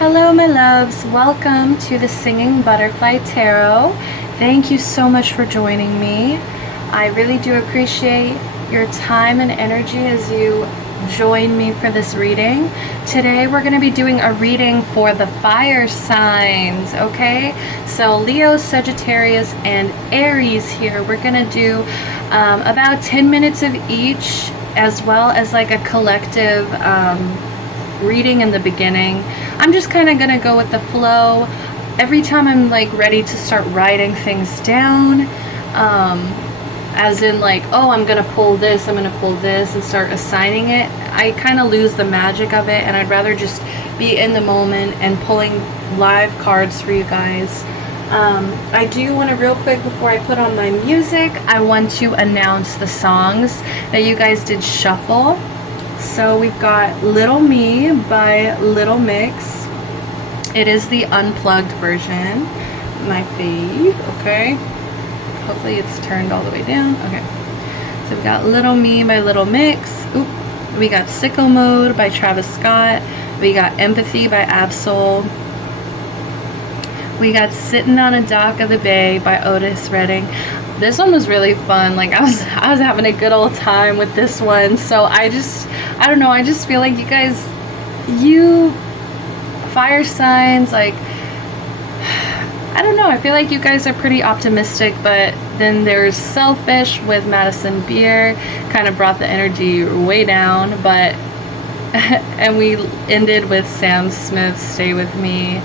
Hello, my loves. Welcome to the Singing Butterfly Tarot. Thank you so much for joining me. I really do appreciate your time and energy as you join me for this reading. Today we're going to be doing a reading for the fire signs, okay? So Leo, Sagittarius, and Aries here. We're going to do about 10 minutes of each, as well as like a collective reading in the beginning. I'm just kind of gonna go with the flow. Every time I'm like ready to start writing things down, as in like, oh, I'm gonna pull this and start assigning it, I kind of lose the magic of it, and I'd rather just be in the moment and pulling live cards for you guys. I do want to, real quick before I put on my music, I want to announce the songs that you guys did shuffle. So we've got Little Me by Little Mix. It is the unplugged version, my fave, okay? Hopefully it's turned all the way down. Okay. So we've got Little Me by Little Mix. Oop. We got Sicko Mode by Travis Scott. We got Empathy by Absol. We got Sitting on a Dock of the Bay by Otis Redding. This one was really fun. Like I was having a good old time with this one. So I don't know, I just feel like you guys, you fire signs, like, I don't know, I feel like you guys are pretty optimistic, but then there's Selfish with Madison Beer, kind of brought the energy way down, but and we ended with Sam Smith's Stay With Me,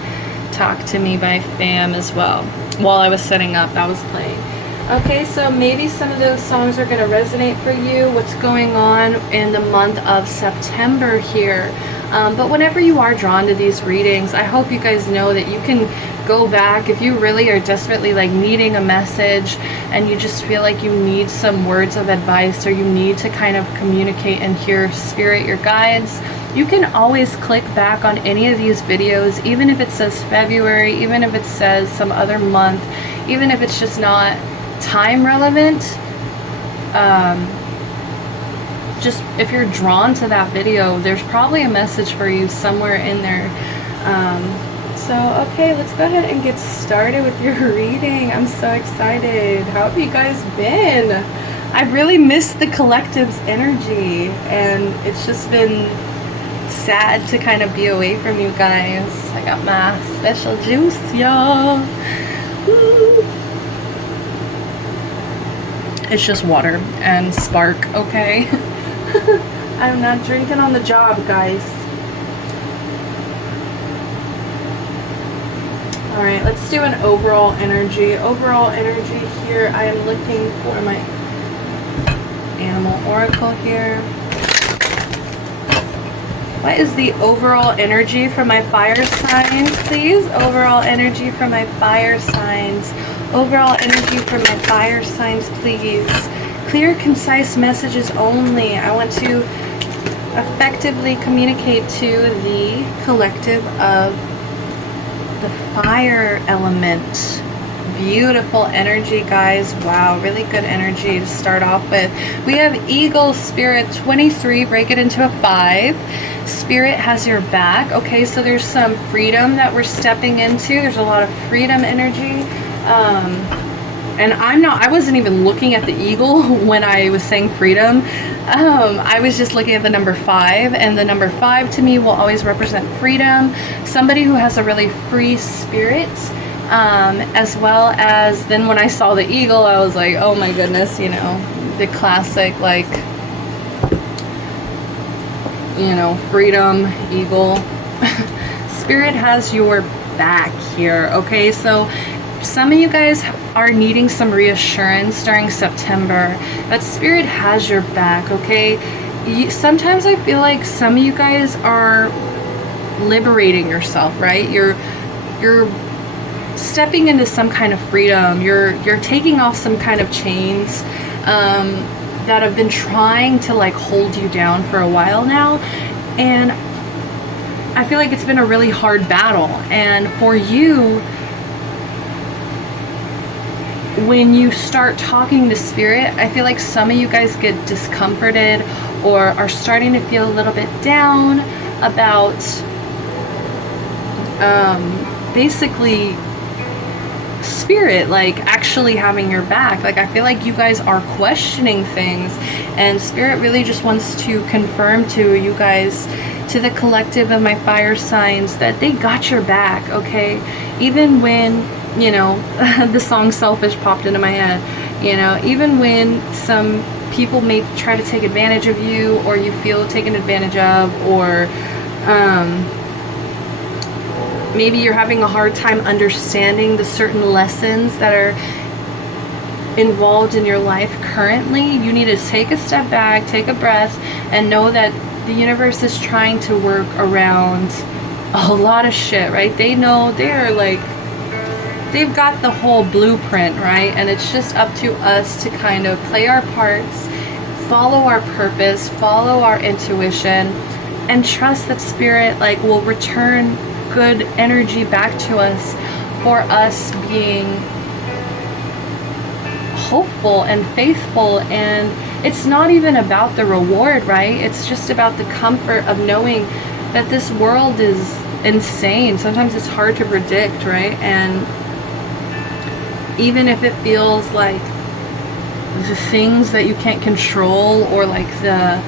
Talk to Me by Fam as well. While I was setting up, that was playing. Okay, so maybe some of those songs are going to resonate for you, what's going on in the month of September here. But whenever you are drawn to these readings, I hope you guys know that you can go back if you really are desperately like needing a message and you just feel like you need some words of advice, or you need to kind of communicate and hear spirit, your guides. You can always click back on any of these videos, even if it says February, even if it says some other month, even if it's just not time relevant. Just if you're drawn to that video, there's probably a message for you somewhere in there. So okay, let's go ahead and get started with your reading. I'm so excited. How have you guys been? I've really missed the collective's energy, and it's just been sad to kind of be away from you guys. I got my special juice, y'all. It's just water and Spark, okay? I'm not drinking on the job, guys. Alright, let's do an overall energy. Overall energy here, I am looking for my animal oracle here. What is the overall energy for my fire signs, please? Overall energy for my fire signs. Overall energy for my fire signs, please. Clear, concise messages only. I want to effectively communicate to the collective of the fire element. Beautiful energy, guys. Wow, really good energy to start off with. We have Eagle, Spirit, 23, break it into a 5. Spirit has your back. Okay, so there's some freedom that we're stepping into. There's a lot of freedom energy. And I wasn't even looking at the eagle when I was saying freedom. I was just looking at the number 5, and the number 5 to me will always represent freedom. Somebody who has a really free spirit, as well as, then when I saw the eagle, I was like, oh my goodness, you know, the classic, like, you know, freedom, eagle. Spirit has your back here, okay? So some of you guys are needing some reassurance during September that Spirit has your back, okay? Sometimes I feel like some of you guys are liberating yourself, right? You're stepping into some kind of freedom. You're taking off some kind of chains that have been trying to like hold you down for a while now, and I feel like it's been a really hard battle. And for you, when you start talking to Spirit, I feel like some of you guys get discomforted or are starting to feel a little bit down about basically spirit like actually having your back. Like I feel like you guys are questioning things, and spirit really just wants to confirm to you guys, to the collective of my fire signs, that they got your back, okay? Even when, you know, the song Selfish popped into my head, you know, even when some people may try to take advantage of you, or you feel taken advantage of, or maybe you're having a hard time understanding the certain lessons that are involved in your life currently, you need to take a step back, take a breath, and know that the universe is trying to work around a lot of shit, right? They know, they're like, they've got the whole blueprint, right? And it's just up to us to kind of play our parts, follow our purpose, follow our intuition, and trust that spirit like will return good energy back to us for us being hopeful and faithful. And it's not even about the reward, right? It's just about the comfort of knowing that this world is insane. Sometimes it's hard to predict, right? And even if it feels like the things that you can't control, or like the,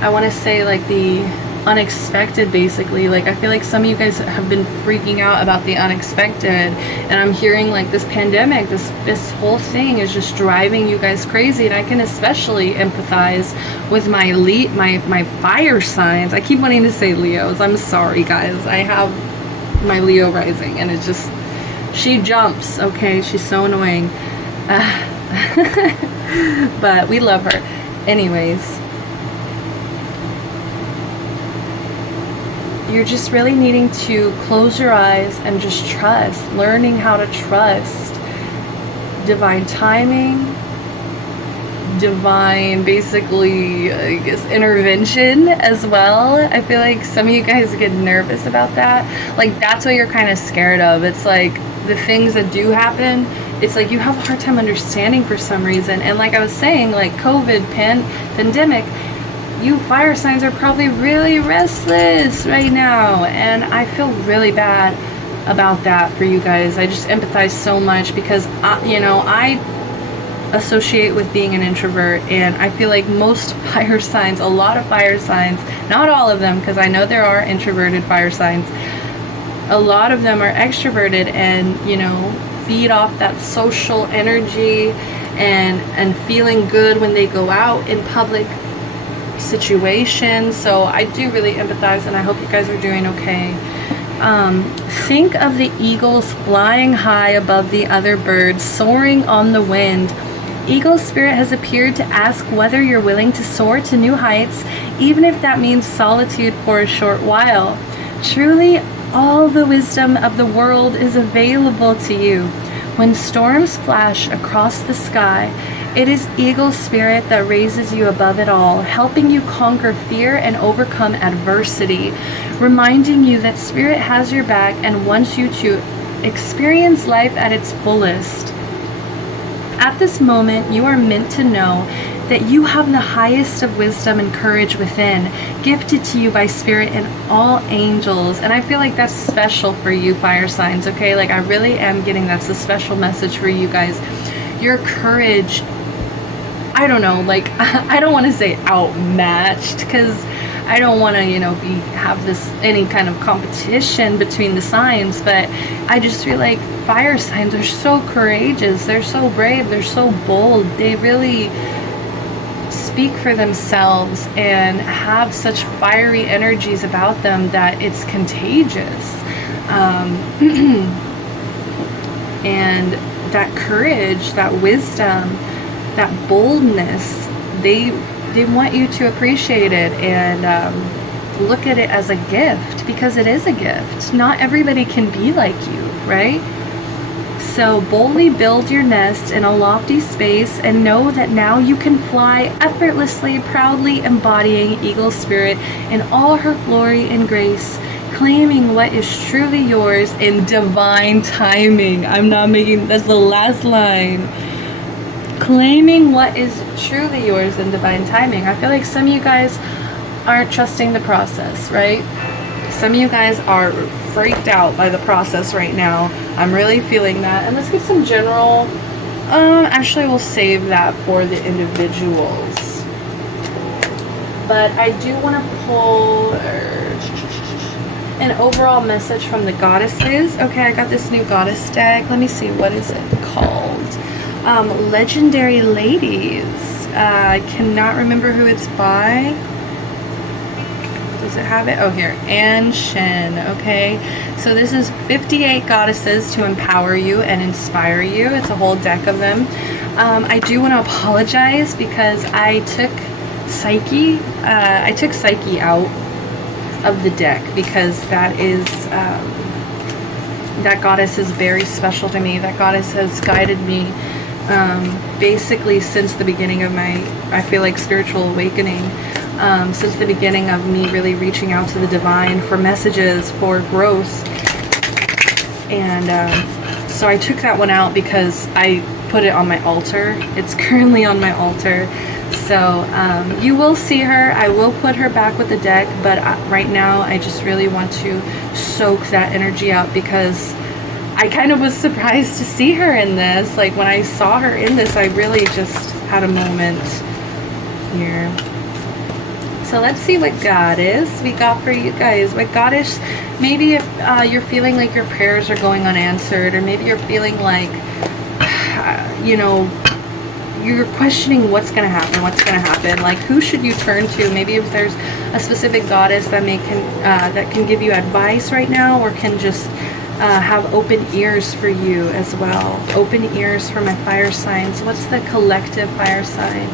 I want to say like the unexpected, basically, like I feel like some of you guys have been freaking out about the unexpected, and I'm hearing like this pandemic, this whole thing is just driving you guys crazy. And I can especially empathize with my fire signs. I keep wanting to say Leos, I'm sorry guys, I have my Leo rising, and it just, she jumps, okay, she's so annoying. But we love her anyways. You're just really needing to close your eyes and just trust, learning how to trust divine timing, divine, basically, I guess, intervention as well. I feel like some of you guys get nervous about that. Like, that's what you're kind of scared of. It's like the things that do happen, it's like you have a hard time understanding for some reason. And like I was saying, like COVID, pandemic, you fire signs are probably really restless right now, and I feel really bad about that for you guys. I just empathize so much because I associate with being an introvert, and I feel like most fire signs, a lot of fire signs, not all of them, because I know there are introverted fire signs, a lot of them are extroverted and, you know, feed off that social energy and feeling good when they go out in public situations. So I do really empathize, and I hope you guys are doing okay. Think of the eagles flying high above the other birds, soaring on the wind. Eagle spirit has appeared to ask whether you're willing to soar to new heights, even if that means solitude for a short while. Truly, all the wisdom of the world is available to you. When storms flash across the sky, it is eagle spirit that raises you above it all, helping you conquer fear and overcome adversity, reminding you that spirit has your back and wants you to experience life at its fullest. At this moment, you are meant to know that you have the highest of wisdom and courage within, gifted to you by spirit and all angels. And I feel like that's special for you fire signs, okay? Like I really am getting that's a special message for you guys. Your courage, I don't know, like I don't want to say outmatched, because I don't want to, you know, have this any kind of competition between the signs, but I just feel like fire signs are so courageous, they're so brave, they're so bold, they really speak for themselves and have such fiery energies about them that it's contagious. And that courage, that wisdom, that boldness, they want you to appreciate it and look at it as a gift, because it is a gift. Not everybody can be like you, right? So boldly build your nest in a lofty space and know that now you can fly effortlessly, proudly embodying eagle spirit in all her glory and grace, claiming what is truly yours in divine timing. I'm not making, that's the last line. Claiming what is truly yours in divine timing. I feel like some of you guys aren't trusting the process, right? some of you guys are freaked out by the process right now. I'm really feeling that. And let's get some general, actually we'll save that for the individuals. But I do want to pull an overall message from the goddesses. Okay, I got this new goddess deck. Let me see, what is it called? Legendary Ladies. I cannot remember who it's by. Does it have it? Oh, here. Anne Shen. Okay, so this is 58 goddesses to empower you and inspire you. It's a whole deck of them. I do want to apologize because I took Psyche out of the deck because that is that goddess is very special to me. That goddess has guided me basically since the beginning of my, I feel like, spiritual awakening, since the beginning of me really reaching out to the divine for messages, for growth. And so I took that one out because I put it on my altar. It's currently on my altar. So you will see her. I will put her back with the deck, but right now I just really want to soak that energy out because I kind of was surprised to see her in this. Like when I saw her in this, I really just had a moment here. So let's see what goddess we got for you guys. What goddess, maybe if you're feeling like your prayers are going unanswered, or maybe you're feeling like, you know, you're questioning what's going to happen, like who should you turn to? Maybe if there's a specific goddess that that can give you advice right now, or can just have open ears for you as well. Open ears for my fire signs. What's the collective fire sign?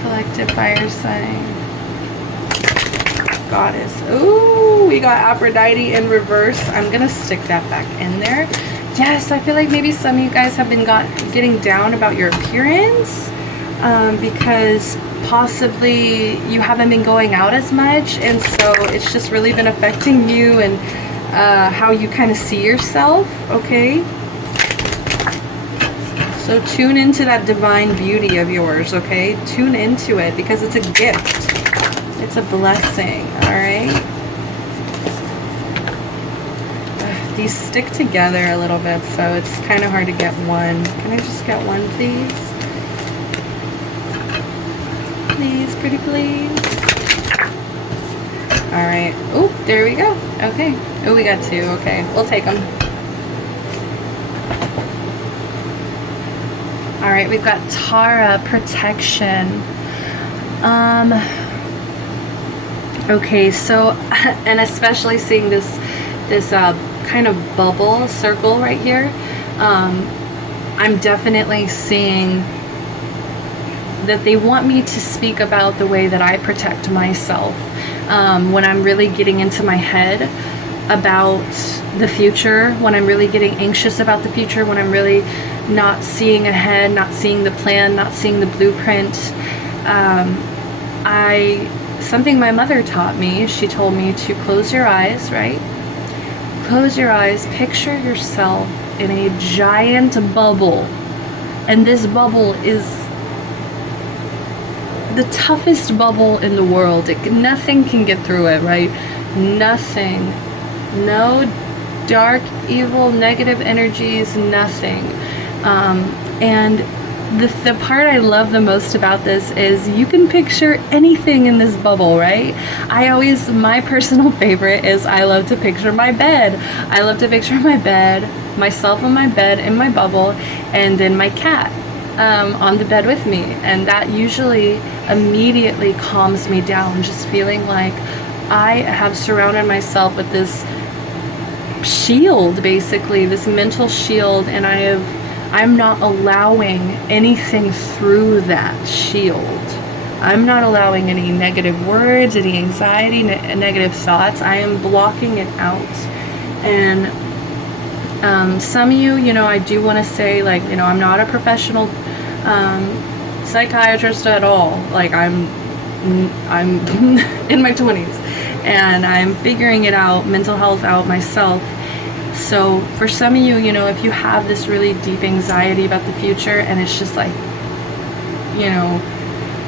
Collective fire sign. Goddess. Ooh, we got Aphrodite in reverse. I'm gonna stick that back in there. Yes, I feel like maybe some of you guys have been getting down about your appearance because possibly you haven't been going out as much, and so it's just really been affecting you and how you kind of see yourself. Okay, so tune into that divine beauty of yours. Okay, tune into it because it's a gift. It's a blessing. All right. These stick together a little bit, so it's kind of hard to get one. Can I just get one, please? Please, pretty please. All right. Oh, there we go. Okay. Oh, we got two. Okay, we'll take them. All right, we've got Tara, protection. Okay, so, and especially seeing this kind of bubble circle right here, I'm definitely seeing that they want me to speak about the way that I protect myself when I'm really getting into my head about the future, when I'm really getting anxious about the future, when I'm really not seeing ahead, not seeing the plan, not seeing the blueprint. Something my mother taught me, she told me to close your eyes, right? Close your eyes, picture yourself in a giant bubble, and this bubble is the toughest bubble in the world. Nothing can get through it, right? Nothing. No dark, evil, negative energies, nothing. And the part I love the most about this is you can picture anything in this bubble, right? My personal favorite is I love to picture my bed. I love to picture my bed, myself on my bed in my bubble, and then my cat on the bed with me. And that usually immediately calms me down, just feeling like I have surrounded myself with this shield, basically, this mental shield, and I'm not allowing anything through that shield. I'm not allowing any negative words, any anxiety, negative thoughts. I am blocking it out. And some of you, I do want to say, like, I'm not a professional psychiatrist at all. Like, I'm in my 20s, and I'm figuring it out, mental health out myself. So for some of you, if you have this really deep anxiety about the future, and it's just like,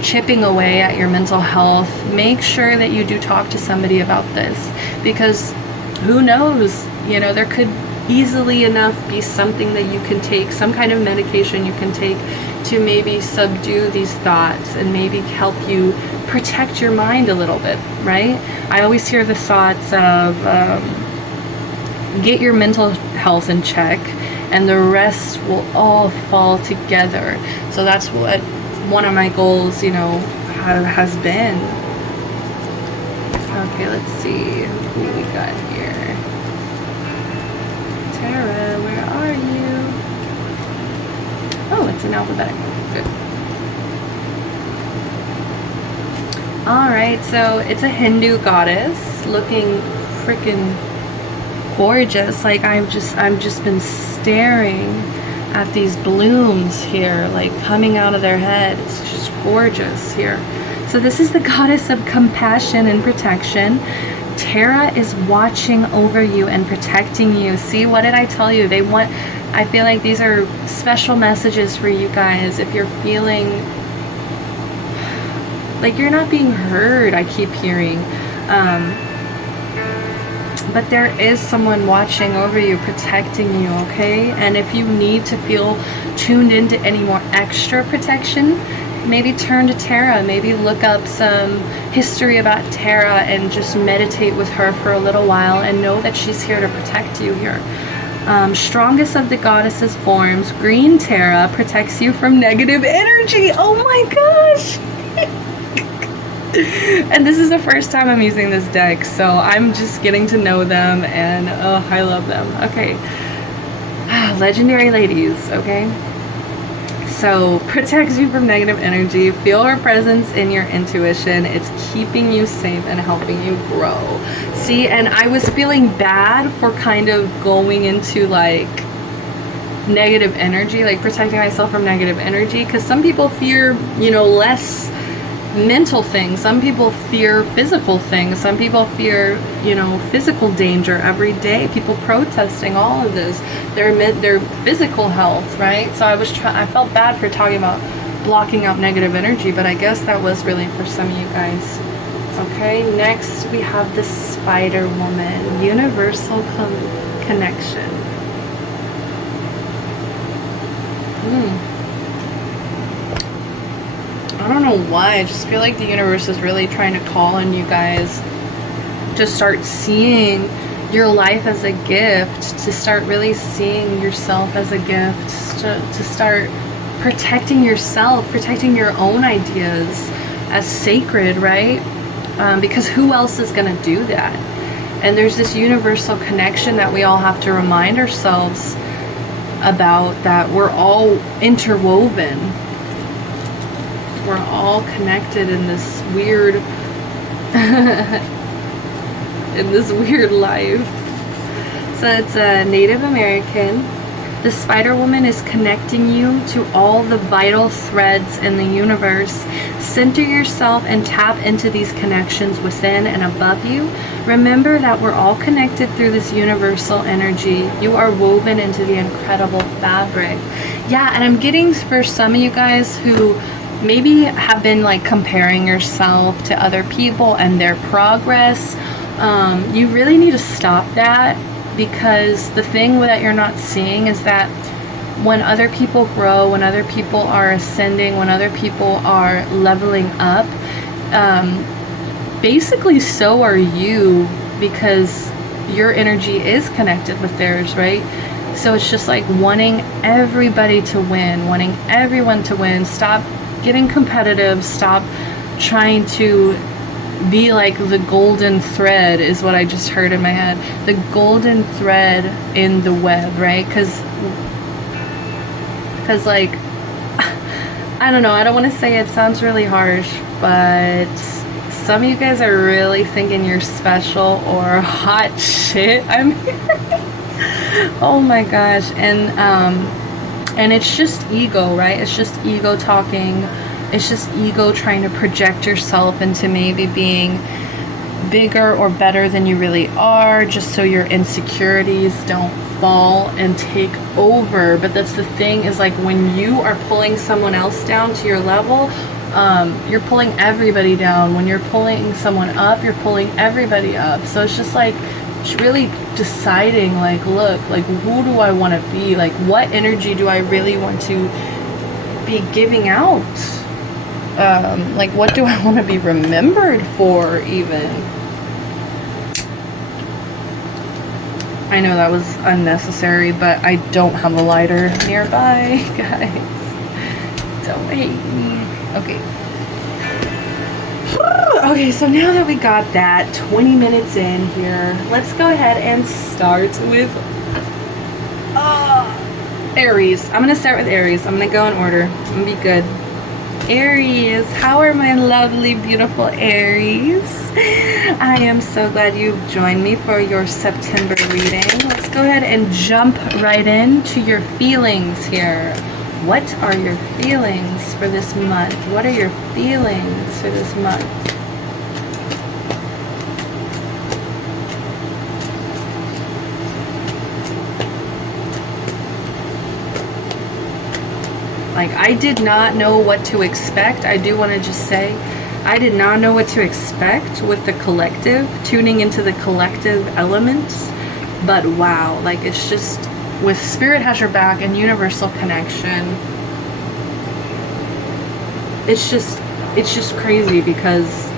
chipping away at your mental health, make sure that you do talk to somebody about this, because who knows, you know, there could easily enough be something that you can take, some kind of medication you can take to maybe subdue these thoughts and maybe help you protect your mind a little bit, right? I always hear the thoughts of get your mental health in check and the rest will all fall together. So that's what one of my goals, you know, has been. Okay, let's see who we got here. Tara, where are you? Oh, it's in alphabetical. Good. Alright, so it's a Hindu goddess looking freaking gorgeous. Like I've just been staring at these blooms here, like coming out of their head. It's just gorgeous here. So this is the goddess of compassion and protection. Tara is watching over you and protecting you. See, what did I tell you? I feel like these are special messages for you guys if you're feeling like you're not being heard. I keep hearing. But there is someone watching over you, protecting you, okay? And if you need to feel tuned into any more extra protection, maybe turn to Tara. Maybe look up some history about Tara and just meditate with her for a little while and know that she's here to protect you here. Strongest of the goddesses forms, green Tara protects you from negative energy. Oh my gosh! And this is the first time I'm using this deck, so I'm just getting to know them, and oh, I love them. Okay, legendary ladies, okay? So, protects you from negative energy. Feel her presence in your intuition. It's keeping you safe and helping you grow. See, and I was feeling bad for kind of going into like negative energy, like protecting myself from negative energy, because some people fear, you know, less mental things. Some people fear physical things. Some people fear, you know, physical danger every day. People protesting all of this. Their physical health, right? So I felt bad for talking about blocking out negative energy, but I guess that was really for some of you guys. Okay, next we have the Spider Woman, universal connection. I don't know why, I just feel like the universe is really trying to call on you guys to start seeing your life as a gift, to start really seeing yourself as a gift, to start protecting yourself, protecting your own ideas as sacred, right? Because who else is going to do that? And there's this universal connection that we all have to remind ourselves about, that we're all interwoven. We're all connected in this weird life. So it's a Native American. The Spider Woman is connecting you to all the vital threads in the universe. Center yourself and tap into these connections within and above you. Remember that we're all connected through this universal energy. You are woven into the incredible fabric. Yeah, and I'm getting, for some of you guys who maybe have been like comparing yourself to other people and their progress, you really need to stop that, because the thing that you're not seeing is that when other people grow, when other people are ascending, when other people are leveling up, basically so are you, because your energy is connected with theirs, right? So it's just like wanting everybody to win, wanting everyone to win. Stop getting competitive. Stop trying to be like the golden thread, is what I just heard in my head. The golden thread in the web, right? Because like, I don't know, I don't want to say it, sounds really harsh, but some of you guys are really thinking you're special or hot shit. I'm oh my gosh. And it's just ego, right? It's just ego talking. It's just ego trying to project yourself into maybe being bigger or better than you really are, just so your insecurities don't fall and take over. But that's the thing, is like when you are pulling someone else down to your level, you're pulling everybody down. When you're pulling someone up, you're pulling everybody up. So it's just like really deciding, like, look, like, who do I want to be? Like, what energy do I really want to be giving out? Like, what do I want to be remembered for, even? I know that was unnecessary, but I don't have a lighter nearby, guys. Don't hate me. Okay. Okay, so now that we got that 20 minutes in here, let's go ahead and start with Aries. I'm going to start with Aries. I'm going to go in order. I'm going to be good. Aries, how are my lovely, beautiful Aries? I am so glad you've joined me for your September reading. Let's go ahead and jump right into your feelings here. What are your feelings for this month? What are your feelings for this month? Like, I did not know what to expect. I do want to just say, I did not know what to expect with the collective, tuning into the collective elements. But wow, like, it's just, with Spirit has your back and universal connection, it's just crazy, because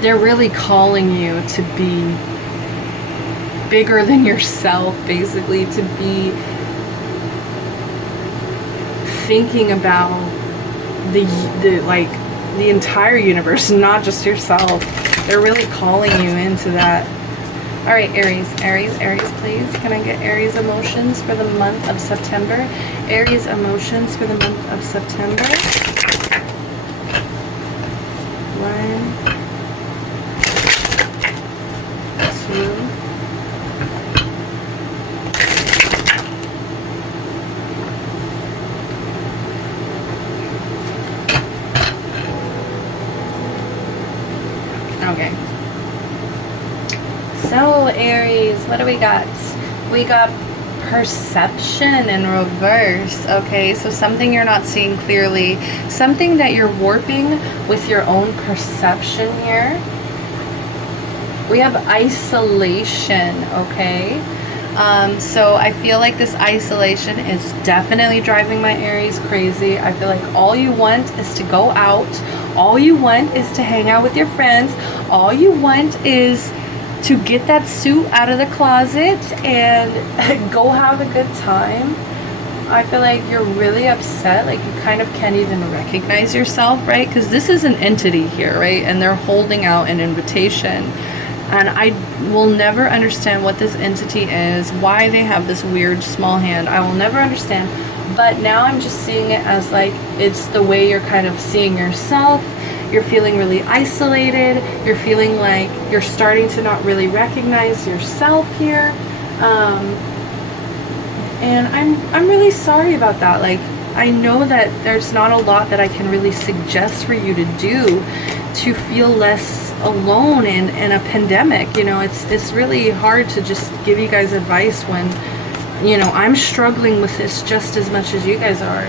they're really calling you to be bigger than yourself, basically, to be thinking about the entire universe, not just yourself. They're really calling you into that. All right, Aries, please. Can I get Aries emotions for the month of September? Aries emotions for the month of September. 1, 2. Okay. So, Aries, what do we got? We got perception in reverse. Okay, so something you're not seeing clearly, something that you're warping with your own perception here. We have isolation, okay? So I feel like this isolation is definitely driving my Aries crazy. I feel like all you want is to go out. All you want is to hang out with your friends. All you want is to get that suit out of the closet and go have a good time. I feel like you're really upset. Like, you kind of can't even recognize yourself, right? Because this is an entity here, right? And they're holding out an invitation. And I will never understand what this entity is, why they have this weird small hand. I will never understand. But now I'm just seeing it as, like, it's the way you're kind of seeing yourself. You're feeling really isolated. You're feeling like you're starting to not really recognize yourself here. And I'm really sorry about that. Like, I know that there's not a lot that I can really suggest for you to do to feel less alone in a pandemic. You know, it's really hard to just give you guys advice when, you know, I'm struggling with this just as much as you guys are.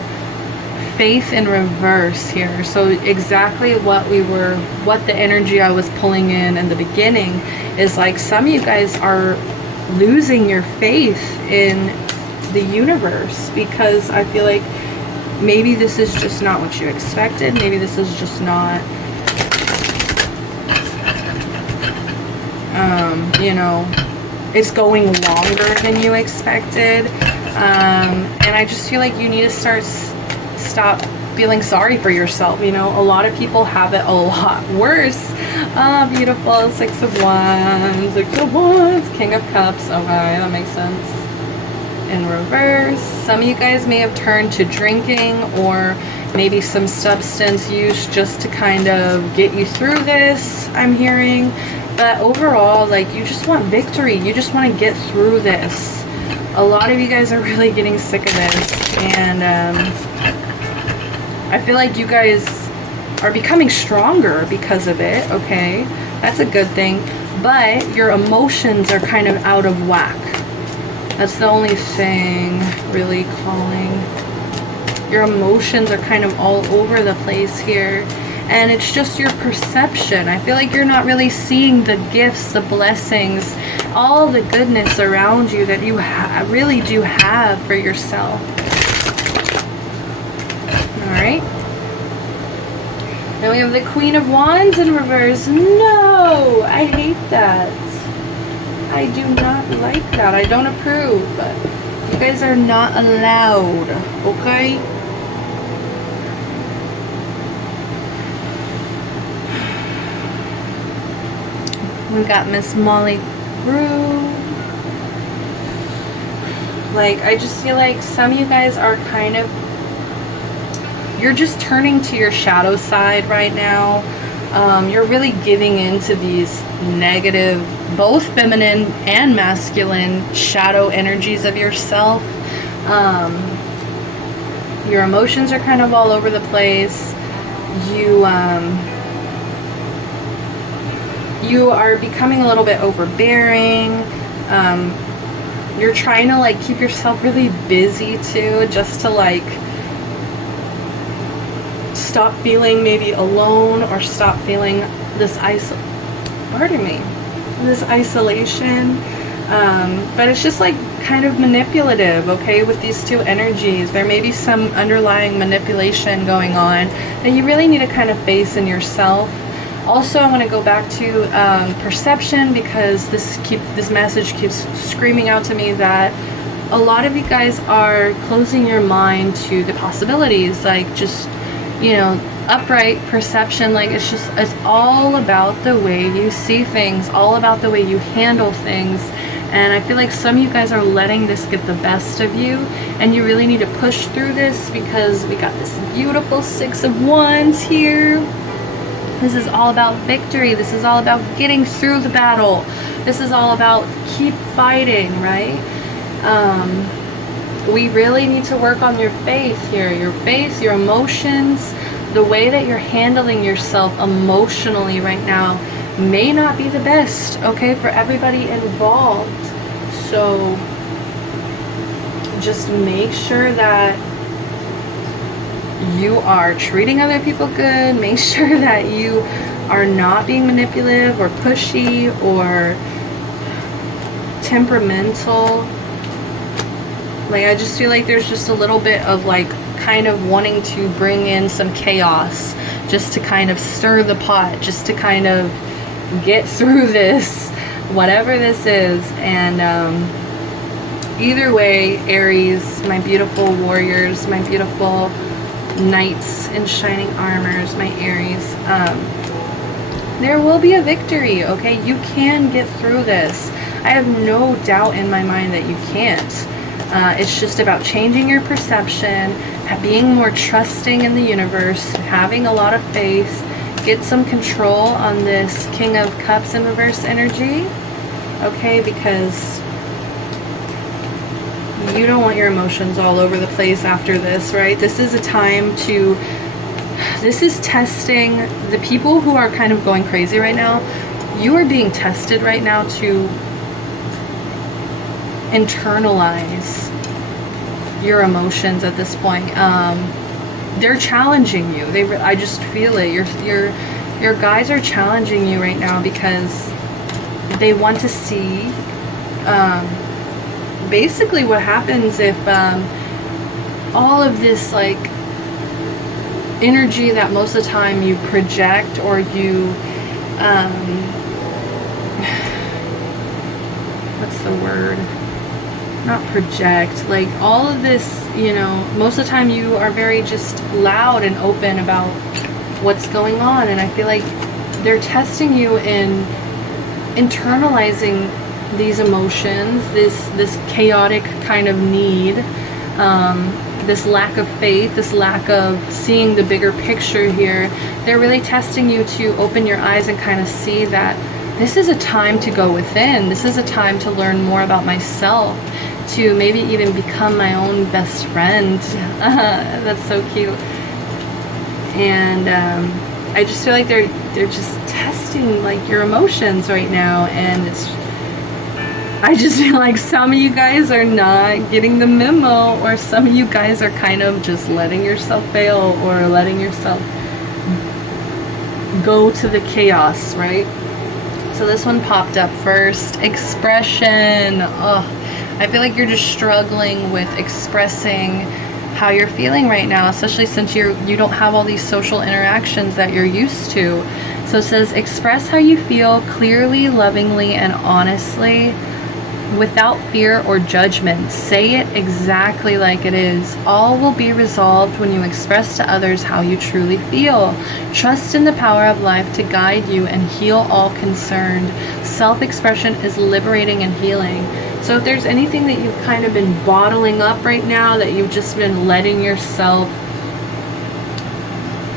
Faith in reverse here. So exactly what the energy I was pulling in the beginning is, like, some of you guys are losing your faith in the universe, because I feel like maybe this is just not what you expected. Maybe this is just not, you know, it's going longer than you expected. And I just feel like you need to stop feeling sorry for yourself. You know, a lot of people have it a lot worse. Beautiful. 6 of Wands, 6 of Wands, King of Cups. Okay, that makes sense. In reverse, some of you guys may have turned to drinking or maybe some substance use just to kind of get you through this, I'm hearing. But overall, like, you just want victory. You just want to get through this. A lot of you guys are really getting sick of this, and I feel like you guys are becoming stronger because of it, okay? That's a good thing. But your emotions are kind of out of whack. That's the only thing really calling Your emotions are kind of all over the place here. And it's just your perception. I feel like you're not really seeing the gifts, the blessings, all the goodness around you that you really do have for yourself. Alright. Now we have the Queen of Wands in reverse. No! I hate that. I do not like that. I don't approve. But you guys are not allowed. Okay? We got Miss Molly Brew. Like, I just feel like some of you guys are kind of, you're just turning to your shadow side right now. You're really giving into these negative, both feminine and masculine shadow energies of yourself. Your emotions are kind of all over the place. You are becoming a little bit overbearing. You're trying to like keep yourself really busy too, just to like stop feeling maybe alone, or stop feeling this isolation. But it's just like kind of manipulative, okay, with these two energies. There may be some underlying manipulation going on that you really need to kind of face in yourself. Also, I want to go back to perception, because this message keeps screaming out to me that a lot of you guys are closing your mind to the possibilities, like just, you know, upright perception. Like it's all about the way you see things, all about the way you handle things. And I feel like some of you guys are letting this get the best of you, and you really need to push through this, because we got this beautiful Six of Wands here. This is all about victory. This is all about getting through the battle. This is all about keep fighting, right? We really need to work on your faith here. Your faith, your emotions, the way that you're handling yourself emotionally right now may not be the best, okay, for everybody involved. So just make sure that you are treating other people good. Make sure that you are not being manipulative or pushy or temperamental. Like, I just feel like there's just a little bit of like kind of wanting to bring in some chaos, just to kind of stir the pot, just to kind of get through this, whatever this is. And either way, Aries, my beautiful warriors, my beautiful knights in shining armors, my Aries, there will be a victory, okay? You can get through this. I have no doubt in my mind that you can't. It's just about changing your perception, being more trusting in the universe, having a lot of faith. Get some control on this King of Cups in reverse energy, okay? Because you don't want your emotions all over the place after this, right? This is a time to, this is testing the people who are kind of going crazy right now. You are being tested right now to internalize your emotions at this point. They're challenging you. I just feel it. Your guides are challenging you right now, because they want to see basically what happens if all of this like energy that most of the time you project, or you what's the word, not project, like all of this, you know, most of the time you are very just loud and open about what's going on. And I feel like they're testing you in internalizing these emotions, this chaotic kind of need, this lack of faith, this lack of seeing the bigger picture here. They're really testing you to open your eyes and kind of see that this is a time to go within. This is a time to learn more about myself, to maybe even become my own best friend. That's so cute. And I just feel like they're just testing like your emotions right now, and I just feel like some of you guys are not getting the memo, or some of you guys are kind of just letting yourself fail or letting yourself go to the chaos, right? So this one popped up first. Expression. Oh, I feel like you're just struggling with expressing how you're feeling right now, especially since you don't have all these social interactions that you're used to. So it says, express how you feel clearly, lovingly, and honestly, without fear or judgment. Say it exactly like it is. All will be resolved when you express to others how you truly feel. Trust in the power of life to guide you and heal all concerned. Self-expression is liberating and healing. So if there's anything that you've kind of been bottling up right now, that you've just been letting yourself,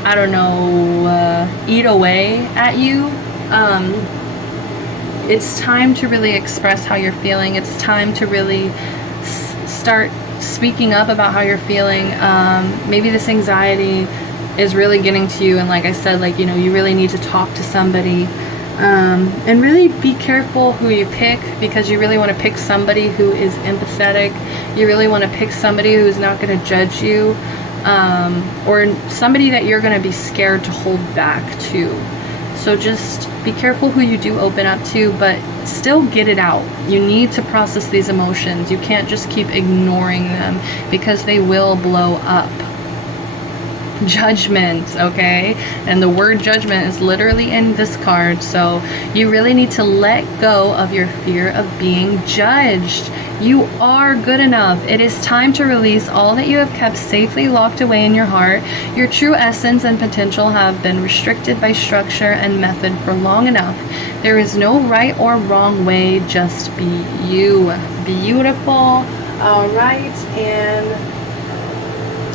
I don't know, eat away at you, it's time to really express how you're feeling. It's time to really start speaking up about how you're feeling. Maybe this anxiety is really getting to you, and like I said, like, you know, you really need to talk to somebody. And really be careful who you pick, because you really want to pick somebody who is empathetic. You really want to pick somebody who's not going to judge you, or somebody that you're going to be scared to hold back to. So just be careful who you do open up to, but still get it out. You need to process these emotions. You can't just keep ignoring them, because they will blow up. Judgment, okay? And the word judgment is literally in this card. So you really need to let go of your fear of being judged. You are good enough. It is time to release all that you have kept safely locked away in your heart. Your true essence and potential have been restricted by structure and method for long enough. There is no right or wrong way, just be you. Beautiful. All right, and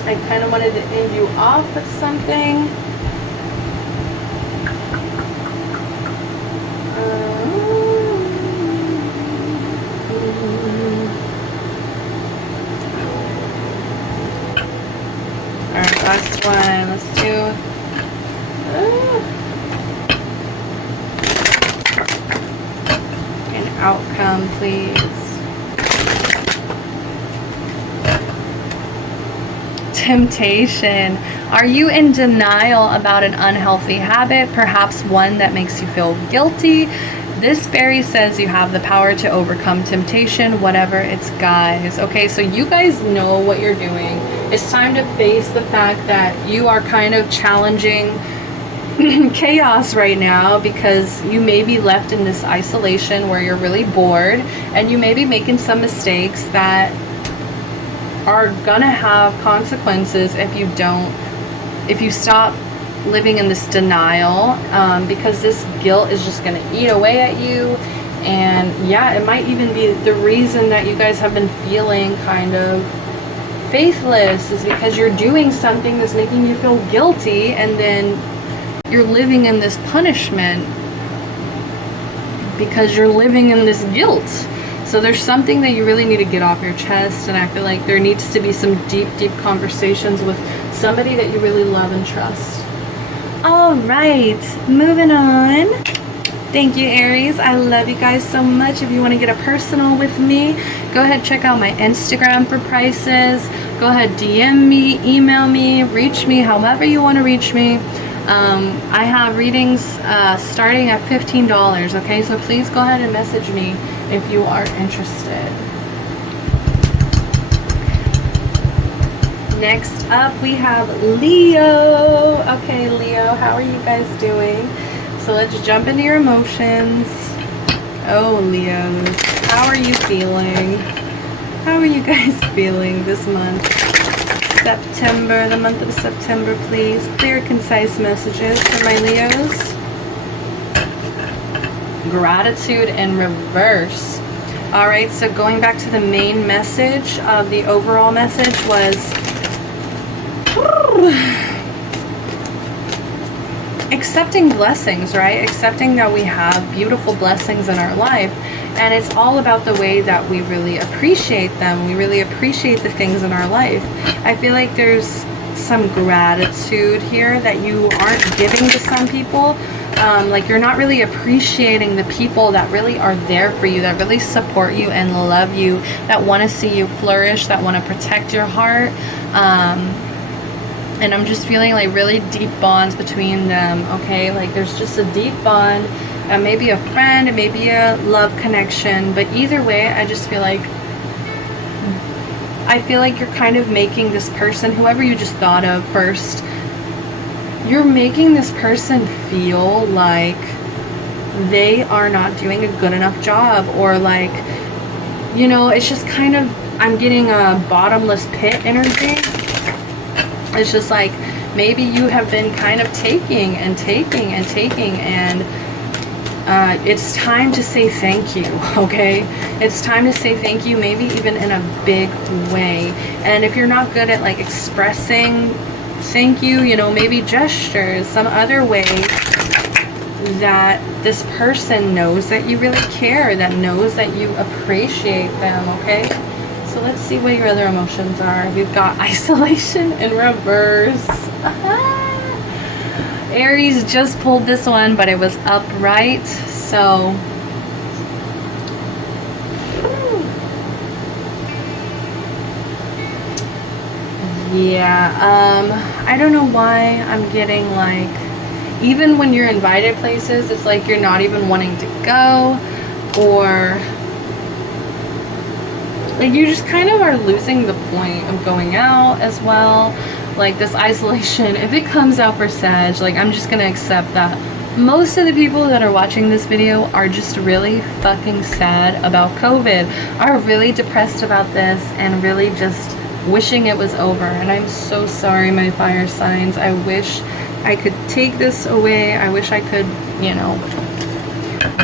I kind of wanted to end you off with something. Alright, last one. Let's do an outcome, please. Temptation. Are you in denial about an unhealthy habit, perhaps one that makes you feel guilty? This fairy says you have the power to overcome temptation, whatever it's guise. Okay, so you guys know what you're doing. It's time to face the fact that you are kind of challenging chaos right now, because you may be left in this isolation where you're really bored, and you may be making some mistakes that are gonna have consequences if you stop living in this denial, because this guilt is just gonna eat away at you. And yeah, it might even be the reason that you guys have been feeling kind of faithless, is because you're doing something that's making you feel guilty, and then you're living in this punishment because you're living in this guilt. So there's something that you really need to get off your chest, and I feel like there needs to be some deep, deep conversations with somebody that you really love and trust. All right, moving on. Thank you, Aries. I love you guys so much. If you want to get a personal with me, go ahead, check out my Instagram for prices. Go ahead, DM me, email me, reach me, however you want to reach me. I have readings starting at $15, okay? So please go ahead and message me if you are interested. Next up, we have Leo. Okay, Leo, how are you guys doing? So let's jump into your emotions. Oh, Leos, how are you feeling? How are you guys feeling this month? September, the month of September, please. Clear, concise messages for my Leos. Gratitude in reverse. All right, so going back to the main message of the overall message was accepting blessings, right? Accepting that we have beautiful blessings in our life, and it's all about the way that we really appreciate them. We really appreciate the things in our life. I feel like there's some gratitude here that you aren't giving to some people. like you're not really appreciating the people that really are there for you, that really support you and love you, that want to see you flourish, that want to protect your heart. And I'm just feeling like really deep bonds between them, okay? Like there's just a deep bond, maybe a friend, maybe a love connection, but either way, I just feel like you're kind of making this person, whoever you just thought of first, you're making this person feel like they are not doing a good enough job, or like, you know, it's just kind of, I'm getting a bottomless pit energy. It's just like maybe you have been kind of taking and taking and taking, and it's time to say thank you, okay? It's time to say thank you, maybe even in a big way. And if you're not good at like expressing thank you, you know, maybe gestures, some other way that this person knows that you really care, that knows that you appreciate them, okay? So let's see what your other emotions are. We've got isolation in reverse. Aries just pulled this one, but it was upright, so yeah, I don't know why I'm getting like, even when you're invited places, it's like you're not even wanting to go, or like you just kind of are losing the point of going out as well. Like this isolation, if it comes out for Sag, like I'm just gonna accept that most of the people that are watching this video are just really fucking sad about COVID, are really depressed about this, and really just wishing it was over. And I'm so sorry, my fire signs. I wish I could take this away. I wish I could, you know,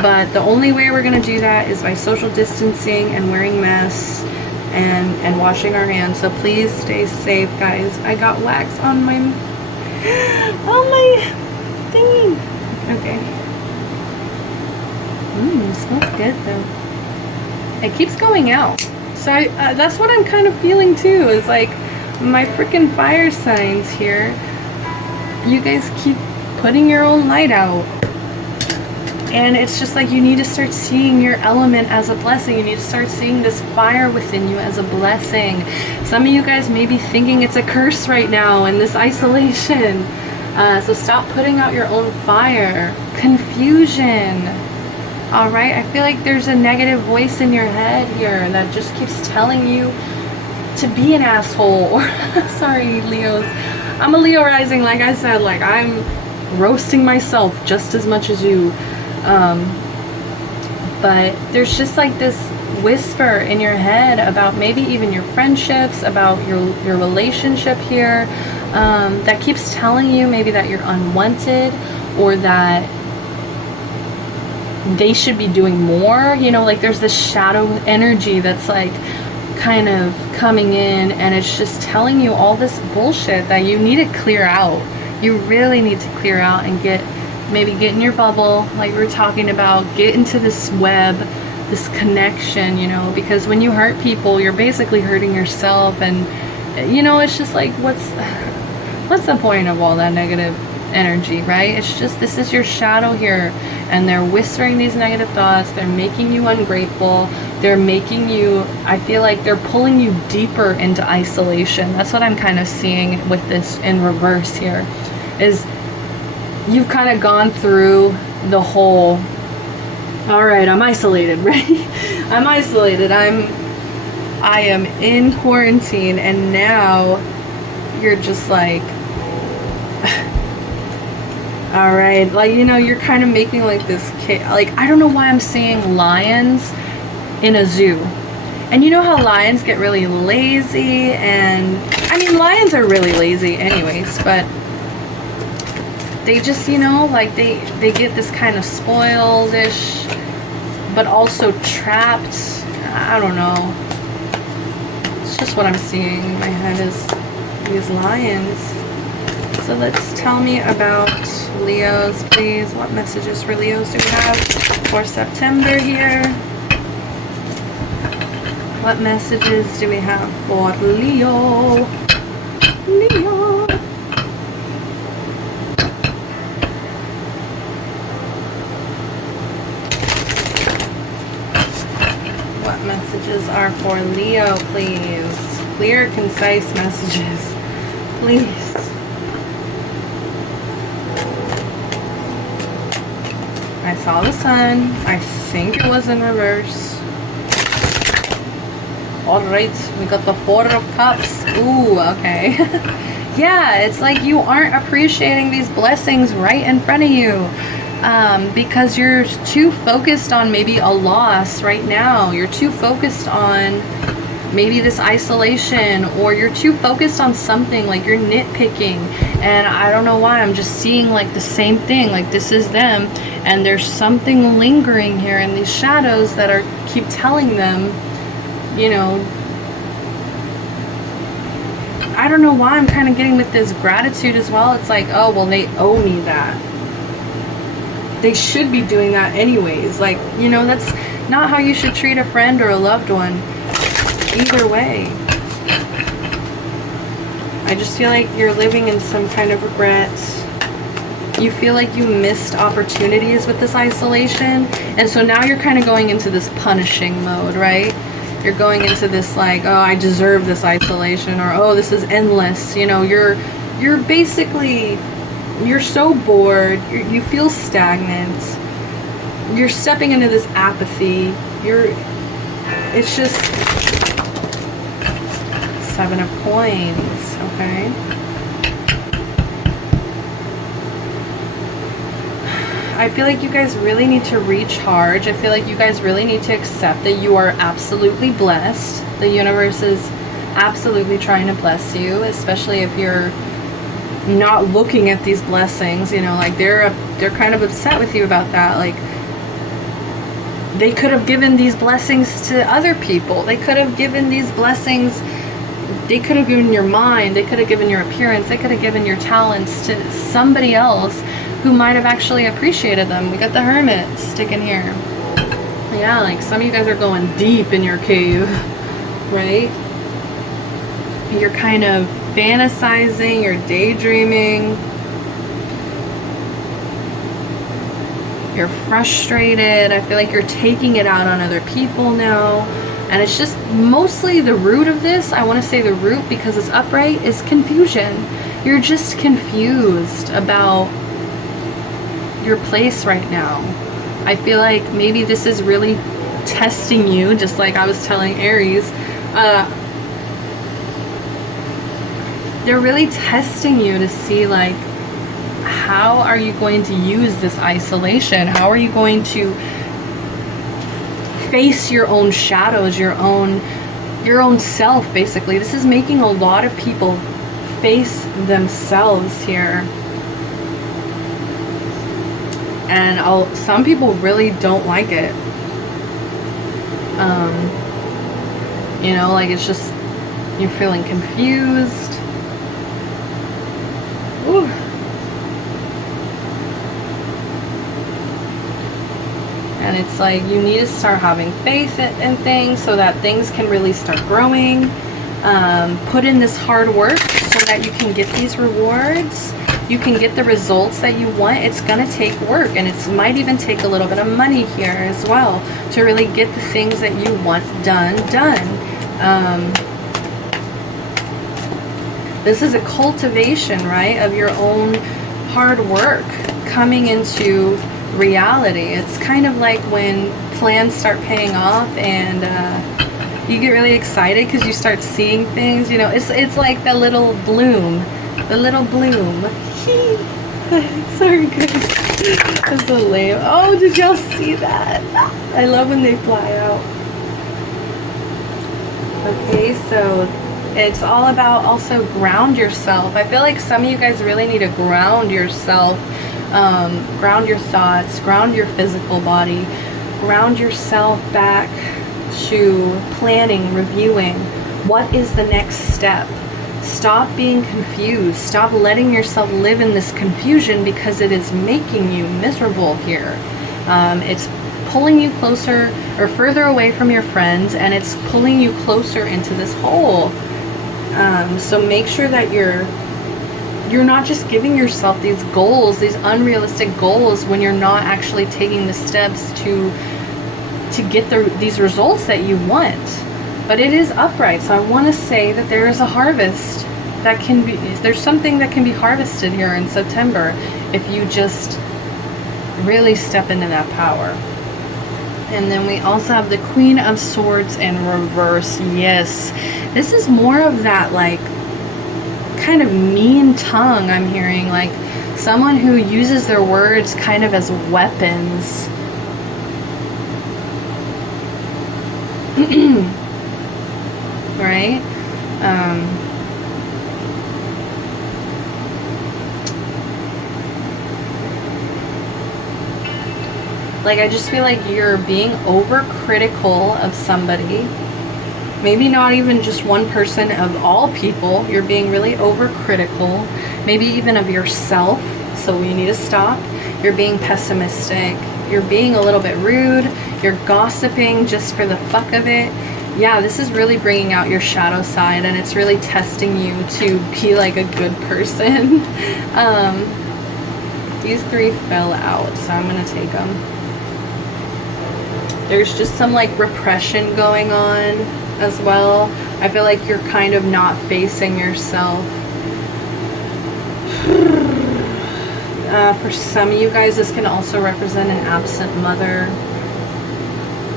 but the only way we're gonna do that is by social distancing and wearing masks and washing our hands. So please stay safe, guys. I got wax on my thingy. Okay. It smells good though. It keeps going out. So that's what I'm kind of feeling too, is like my freaking fire signs here. You guys keep putting your own light out. And it's just like you need to start seeing your element as a blessing. You need to start seeing this fire within you as a blessing. Some of you guys may be thinking it's a curse right now in this isolation. So stop putting out your own fire. Confusion. Alright, I feel like there's a negative voice in your head here that just keeps telling you to be an asshole. Or, sorry, Leos. I'm a Leo rising, like I said, like I'm roasting myself just as much as you. But there's just like this whisper in your head about maybe even your friendships, about your relationship here, that keeps telling you maybe that you're unwanted, or that they should be doing more. You know, like there's this shadow energy that's like kind of coming in, and it's just telling you all this bullshit that you need to clear out. You really need to clear out and maybe get in your bubble, like we were talking about, get into this web, this connection, you know, because when you hurt people, you're basically hurting yourself. And you know, it's just like, what's the point of all that negative energy, right? It's just, this is your shadow here, and they're whispering these negative thoughts. They're making you ungrateful. They're making you, I feel like they're pulling you deeper into isolation. That's what I'm kind of seeing with this in reverse here, is you've kind of gone through the whole, all right, I'm isolated, right? I'm isolated. I am in quarantine, and now you're just like, all right, like, you know, you're kind of making like this like, I don't know why I'm seeing lions in a zoo. And you know how lions get really lazy, and I mean, lions are really lazy anyways, but they just, you know, like they get this kind of spoiled-ish, but also trapped. I don't know. It's just what I'm seeing in my head is these lions. So let's tell me about Leos, please. What messages for Leos do we have for September here? What messages do we have for Leo? Leo. messages are for Leo, please. Clear, concise messages, please. I saw the sun. I think it was in reverse. Alright, we got the Four of Cups. Ooh, okay. Yeah, it's like you aren't appreciating these blessings right in front of you. Because you're too focused on maybe a loss right now. You're too focused on maybe this isolation, or you're too focused on something, like you're nitpicking. And I don't know why, I'm just seeing like the same thing, like this is them, and there's something lingering here in these shadows that are keep telling them, you know, I don't know why I'm kind of getting with this gratitude as well. It's like, oh, well, they owe me that. They should be doing that anyways. Like, you know, that's not how you should treat a friend or a loved one. Either way. I just feel like you're living in some kind of regret. You feel like you missed opportunities with this isolation. And so now you're kind of going into this punishing mode, right? You're going into this like, oh, I deserve this isolation, or oh, this is endless. You know, you're basically, you're so bored. You feel stagnant. You're stepping into this apathy. It's just Seven of Coins, okay? I feel like you guys really need to recharge. I feel like you guys really need to accept that you are absolutely blessed. The universe is absolutely trying to bless you, especially if you're not looking at these blessings. You know, like they're kind of upset with you about that. Like, they could have given these blessings to other people. They could have given these blessings, they could have given your mind, they could have given your appearance, they could have given your talents to somebody else who might have actually appreciated them. We got the Hermit sticking here. Yeah, like some of you guys are going deep in your cave, right? You're kind of fantasizing, you're daydreaming. You're frustrated. I feel like you're taking it out on other people now. And it's just mostly the root of this. I want to say the root, because it's upright, is confusion. You're just confused about your place right now. I feel like maybe this is really testing you, just like I was telling Aries. They're really testing you to see, like, how are you going to use this isolation? How are you going to face your own shadows, your own self, basically? This is making a lot of people face themselves here. And some people really don't like it. You know, like it's just, you're feeling confused. Ooh. And it's like you need to start having faith in things so that things can really start growing. Put in this hard work so that you can get these rewards. You can get the results that you want. It's going to take work, and it might even take a little bit of money here as well to really get the things that you want done. This is a cultivation, right, of your own hard work coming into reality. It's kind of like when plans start paying off and you get really excited because you start seeing things. You know, it's like the little bloom. The little bloom. It's so good. That's so lame. Oh, did y'all see that? I love when they fly out. Okay, so it's all about also ground yourself. I feel like some of you guys really need to ground yourself. Ground your thoughts, ground your physical body, ground yourself back to planning, reviewing. What is the next step? Stop being confused. Stop letting yourself live in this confusion because it is making you miserable here. It's pulling you closer or further away from your friends, and it's pulling you closer into this hole. So make sure that you're not just giving yourself these goals, these unrealistic goals, when you're not actually taking the steps to to get these results that you want. But it is upright, so I want to say that there is a harvest that can be, there's something that can be harvested here in September if you just really step into that power. And then we also have the Queen of Swords in reverse. Yes, this is more of that like kind of mean tongue I'm hearing, like someone who uses their words kind of as weapons. Right? Like, I just feel like you're being overcritical of somebody. Maybe not even just one person, of all people. You're being really overcritical. Maybe even of yourself. So you need to stop. You're being pessimistic. You're being a little bit rude. You're gossiping just for the fuck of it. Yeah, this is really bringing out your shadow side, and it's really testing you to be like a good person. These three fell out, so I'm gonna take them. There's just some like repression going on as well. I feel like you're kind of not facing yourself. For some of you guys, this can also represent an absent mother.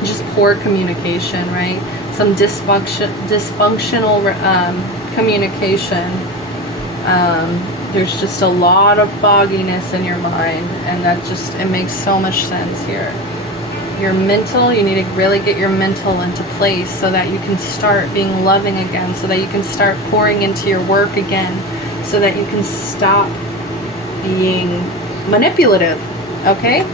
Just poor communication, right? Some dysfunctional communication. There's just a lot of fogginess in your mind, and that just, it makes so much sense here. Your mental, you need to really get your mental into place so that you can start being loving again, so that you can start pouring into your work again, so that you can stop being manipulative. Okay?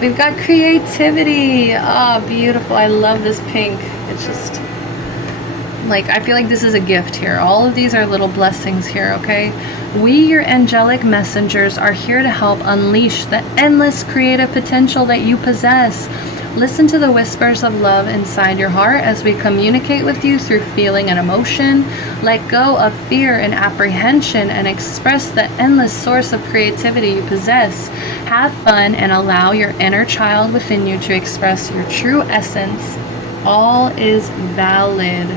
We've got creativity. Oh, beautiful. I love this pink. It's just like, I feel like this is a gift here. All of these are little blessings here, okay? We, your angelic messengers, are here to help unleash the endless creative potential that you possess. Listen to the whispers of love inside your heart as we communicate with you through feeling and emotion. Let go of fear and apprehension and express the endless source of creativity you possess. Have fun and allow your inner child within you to express your true essence. All is valid.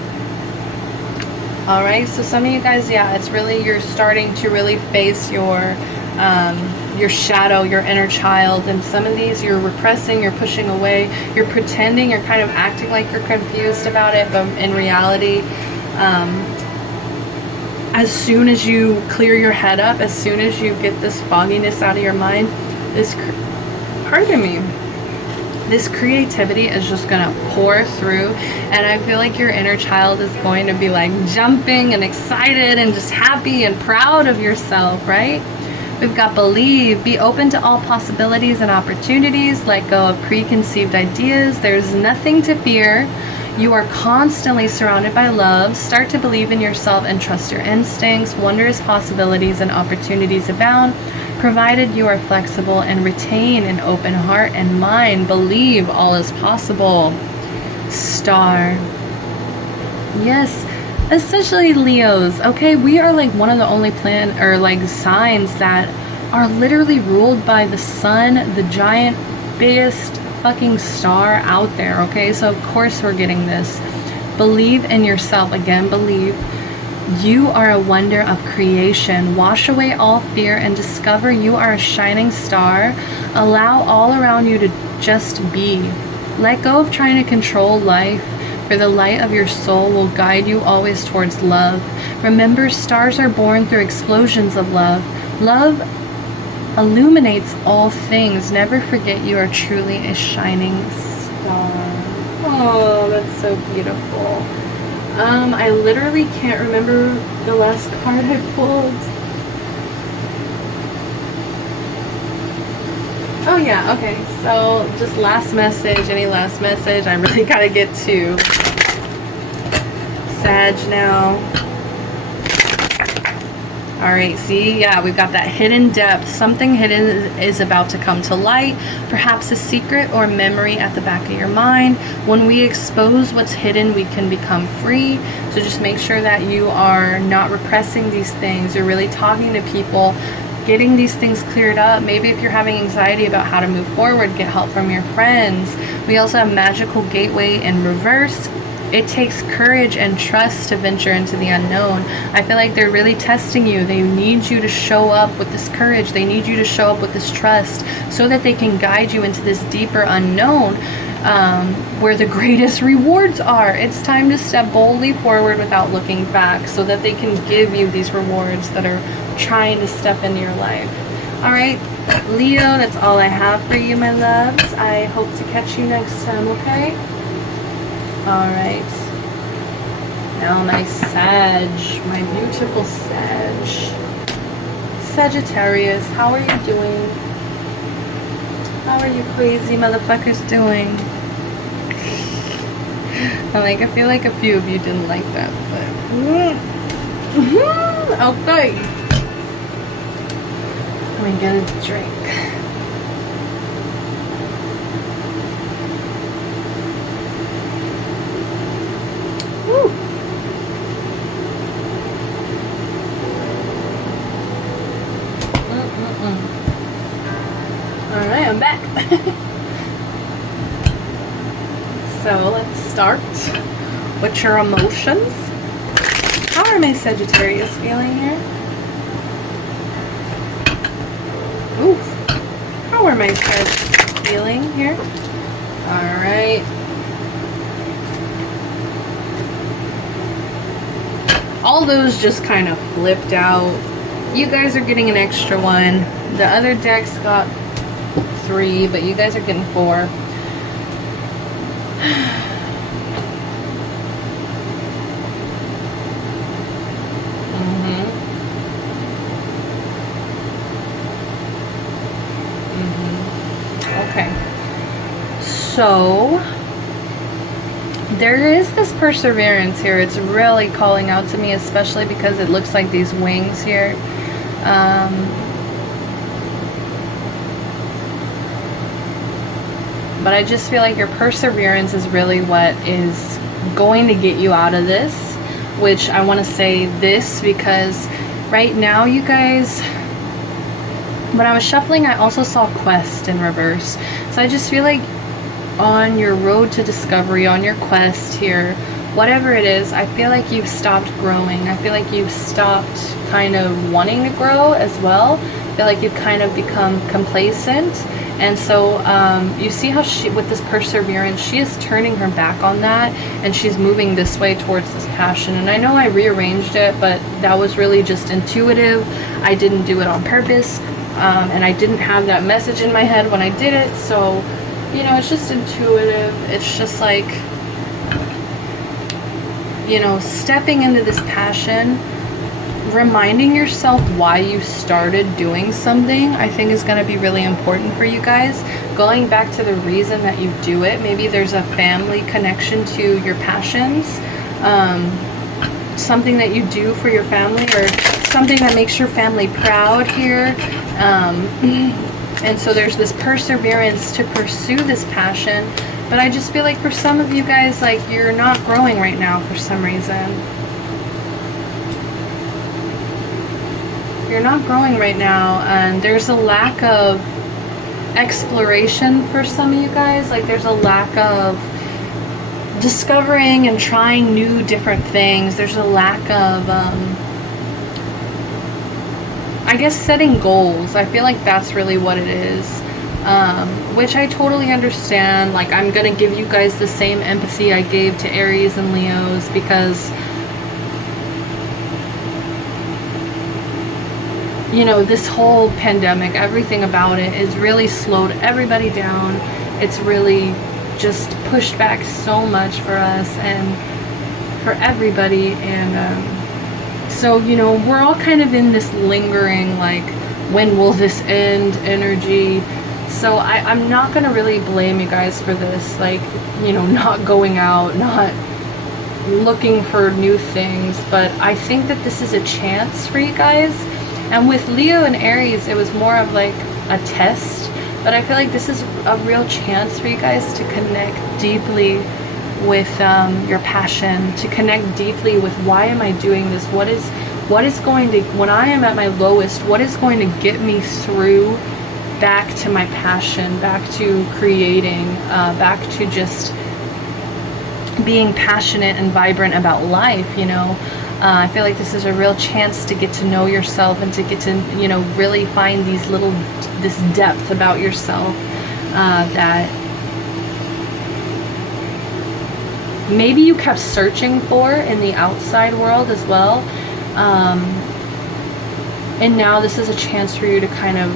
Alright, so some of you guys, yeah, it's really, you're starting to really face your shadow, your inner child, and some of these you're repressing, you're pushing away, you're pretending, you're kind of acting like you're confused about it, but in reality, as soon as you clear your head up, as soon as you get this fogginess out of your mind, this creativity is just gonna pour through, and I feel like your inner child is going to be like jumping and excited and just happy and proud of yourself, right? We've got believe, be open to all possibilities and opportunities, let go of preconceived ideas, there's nothing to fear, you are constantly surrounded by love, start to believe in yourself and trust your instincts, wondrous possibilities and opportunities abound, provided you are flexible and retain an open heart and mind, believe all is possible. Star. Yes, especially Leos, okay? We are like one of the only signs that are literally ruled by the sun, the giant, biggest fucking star out there, okay? So of course we're getting this. Believe in yourself. Again, believe. You are a wonder of creation. Wash away all fear and discover you are a shining star. Allow all around you to just be. Let go of trying to control life, for the light of your soul will guide you always towards love. Remember, stars are born through explosions of love. Love illuminates all things. Never forget you are truly a shining star. Oh, that's so beautiful. I literally can't remember the last card I pulled. Oh yeah, okay, so just last message, any last message? I really gotta get to Sag now. Alright, see, yeah, we've got that hidden depth. Something hidden is about to come to light. Perhaps a secret or memory at the back of your mind. When we expose what's hidden, we can become free. So just make sure that you are not repressing these things. You're really talking to people getting these things cleared up. Maybe if you're having anxiety about how to move forward, get help from your friends. We also have magical gateway in reverse. It takes courage and trust to venture into the unknown. I feel like they're really testing you. They need you to show up with this courage. They need you to show up with this trust so that they can guide you into this deeper unknown, where the greatest rewards are. It's time to step boldly forward without looking back so that they can give you these rewards that are trying to step into your life. All right, Leo, that's all I have for you, my loves. I hope to catch you next time, okay? All right. Now my Sag, my beautiful Sag. Sagittarius, how are you doing? How are you crazy motherfuckers doing? I feel like a few of you didn't like that, but... Okay. Let me get a drink. Woo. Alright, I'm back. So let's start with your emotions. How are my Sagittarius feeling here? Oof. How are my Sag feeling here? Alright. All those just kind of flipped out. You guys are getting an extra one. The other decks got 3, but you guys are getting 4. Okay. So there is this perseverance here. It's really calling out to me, especially because it looks like these wings here. But I just feel like your perseverance is really what is going to get you out of this, which I want to say this because right now, you guys, when I was shuffling, I also saw Quest in reverse. So I just feel like on your road to discovery, on your quest here, whatever it is, I feel like you've stopped growing. I feel like you've stopped kind of wanting to grow as well. I feel like you've kind of become complacent. And so you see how she, with this perseverance, she is turning her back on that and she's moving this way towards this passion. And I know I rearranged it, but that was really just intuitive. I didn't do it on purpose. And I didn't have that message in my head when I did it. So, you know, it's just intuitive. It's just like, you know, stepping into this passion, reminding yourself why you started doing something, I think is going to be really important for you guys. Going back to the reason that you do it. Maybe there's a family connection to your passions. Something that you do for your family or something that makes your family proud here. And so there's this perseverance to pursue this passion. But I just feel like for some of you guys, like, you're not growing right now for some reason. You're not growing right now, and there's a lack of exploration for some of you guys. Like, there's a lack of discovering and trying new different things. There's a lack of I guess setting goals. I feel like that's really what it is, which I totally understand. Like, I'm gonna give you guys the same empathy I gave to Aries and Leos, because, you know, this whole pandemic, everything about it is really slowed everybody down. It's really just pushed back so much for us and for everybody. And so, you know, we're all kind of in this lingering, like, when will this end energy. So I'm not going to really blame you guys for this, like, you know, not going out, not looking for new things. But I think that this is a chance for you guys. And with Leo and Aries, it was more of like a test. But I feel like this is a real chance for you guys to connect deeply with your passion, to connect deeply with, why am I doing this? What What is going to, when I am at my lowest, what is going to get me through back to my passion, back to creating, back to just being passionate and vibrant about life, you know? I feel like this is a real chance to get to know yourself and to get to, you know, really find this depth about yourself that maybe you kept searching for in the outside world as well. And now this is a chance for you to kind of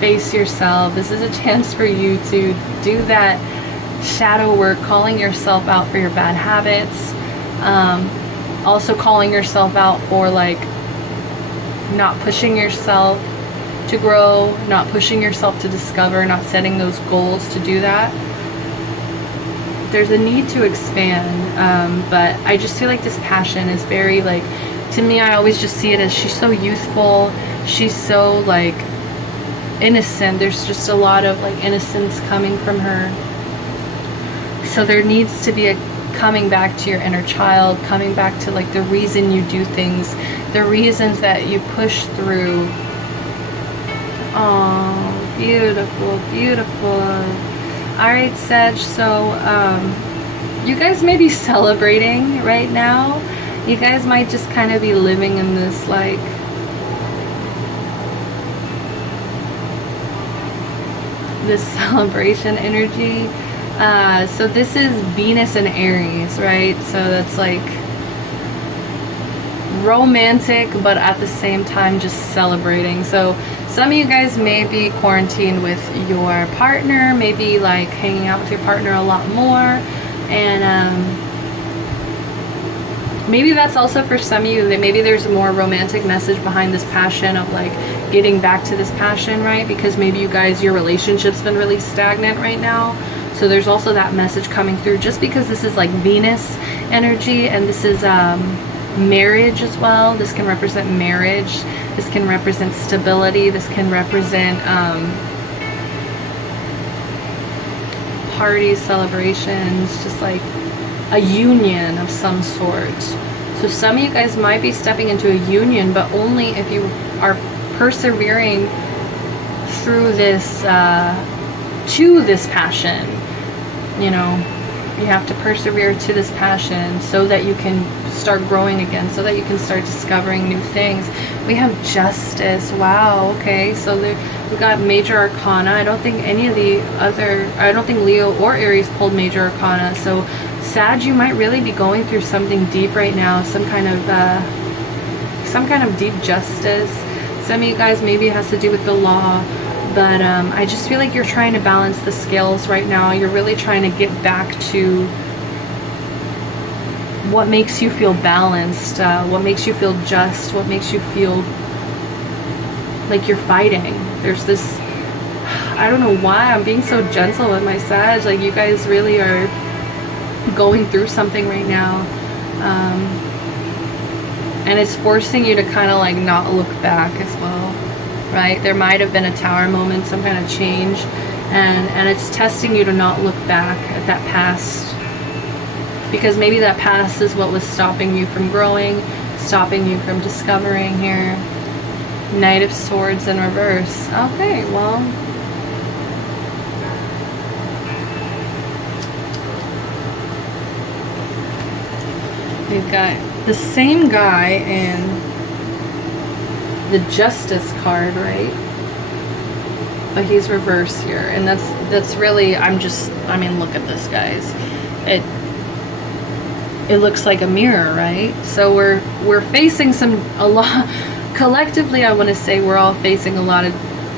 face yourself. This is a chance for you to do that shadow work, calling yourself out for your bad habits. Also calling yourself out for like not pushing yourself to grow, not pushing yourself to discover, not setting those goals to do that. There's a need to expand, but I just feel like this passion is very like, to me, I always just see it as she's so youthful, she's so like innocent. There's just a lot of like innocence coming from her. So there needs to be a coming back to your inner child, coming back to like the reason you do things, the reasons that you push through. Oh, beautiful, beautiful. All right, Sag, so you guys may be celebrating right now. You guys might just kind of be living in this like this celebration energy. So this is Venus and Aries, right? So that's like romantic, but at the same time just celebrating. So some of you guys may be quarantined with your partner, maybe like hanging out with your partner a lot more, and maybe that's also for some of you that maybe there's a more romantic message behind this passion of like getting back to this passion, right? Because maybe you guys, your relationship's been really stagnant right now. So there's also that message coming through, just because this is like Venus energy, and this is marriage as well. This can represent marriage. This can represent stability. This can represent parties, celebrations, just like a union of some sort. So some of you guys might be stepping into a union, but only if you are persevering through this to this passion. You know, you have to persevere to this passion so that you can start growing again, so that you can start discovering new things. We have Justice. Wow, okay, so we got Major Arcana. I don't think any of the other, I don't think Leo or Aries pulled Major Arcana. So Sag, you might really be going through something deep right now, some kind of deep justice. Some of you guys, maybe it has to do with the law. But I just feel like you're trying to balance the scales right now. You're really trying to get back to what makes you feel balanced, what makes you feel just, what makes you feel like you're fighting. There's this, I don't know why I'm being so gentle with my Sag. Like you guys really are going through something right now. And it's forcing you to kind of like not look back as well. Right? There might have been a tower moment, some kind of change, and it's testing you to not look back at that past, because maybe that past is what was stopping you from growing, stopping you from discovering here. Knight of Swords in reverse. Okay, well, we've got the same guy in the Justice card, right? But he's reverse here, and that's really, I mean, look at this, guys. It looks like a mirror, right? So we're facing a lot collectively. I want to say we're all facing a lot of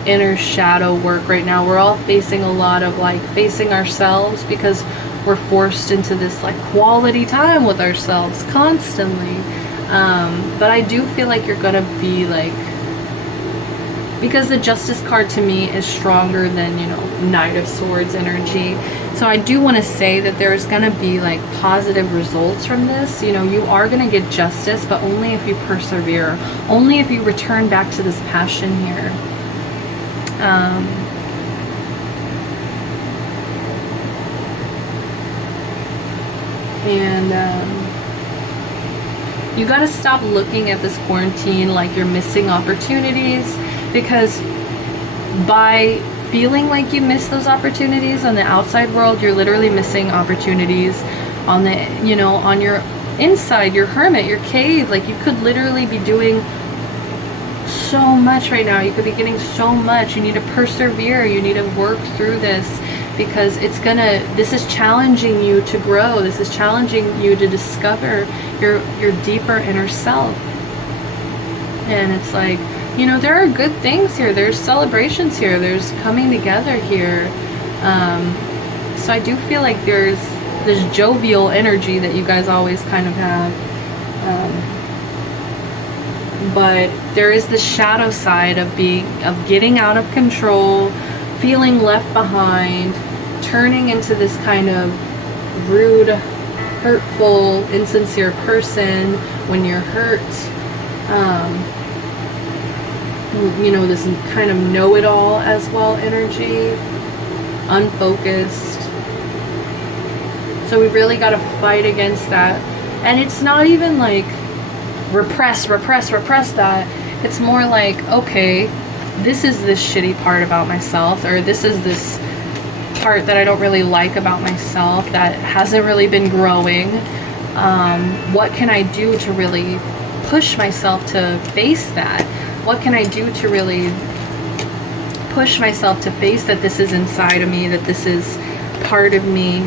inner shadow work right now. We're all facing a lot of like facing ourselves, because we're forced into this like quality time with ourselves constantly. But I do feel like you're gonna be like, because the Justice card to me is stronger than, you know, Knight of Swords energy. So I do want to say that there's gonna be like positive results from this. You know, you are gonna get justice, but only if you persevere, only if you return back to this passion here. You got to stop looking at this quarantine like you're missing opportunities, because by feeling like you miss those opportunities on the outside world, you're literally missing opportunities on the, you know, on your inside, your hermit, your cave. Like, you could literally be doing so much right now. You could be getting so much. You need to persevere. You need to work through this, because this is challenging you to grow. This is challenging you to discover your deeper inner self. And it's like, you know, there are good things here. There's celebrations here. There's coming together here. So I do feel like there's this jovial energy that you guys always kind of have. But there is the shadow side of getting out of control, feeling left behind, turning into this kind of rude, hurtful, insincere person when you're hurt. You know, this kind of know-it-all as well energy, unfocused. So we really got to fight against that. And it's not even like repress that. It's more like, okay, this is this shitty part about myself, or this is this part that I don't really like about myself that hasn't really been growing. What can I do to really push myself to face that? What can I do to really push myself to face that this is inside of me, that this is part of me?